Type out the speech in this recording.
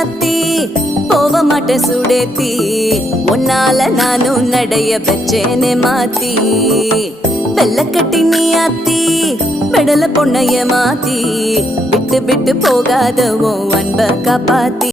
ராசாத்தி போக மாட்டேன் சுடேத்தி உன்னால நானும் நடைய வச்சேனே மாத்தி வெள்ள கட்டி நீ ஆத்தி பெடல பொண்ணைய மாத்தி விட்டு விட்டு போகாத உன் அன்ப காப்பாத்தி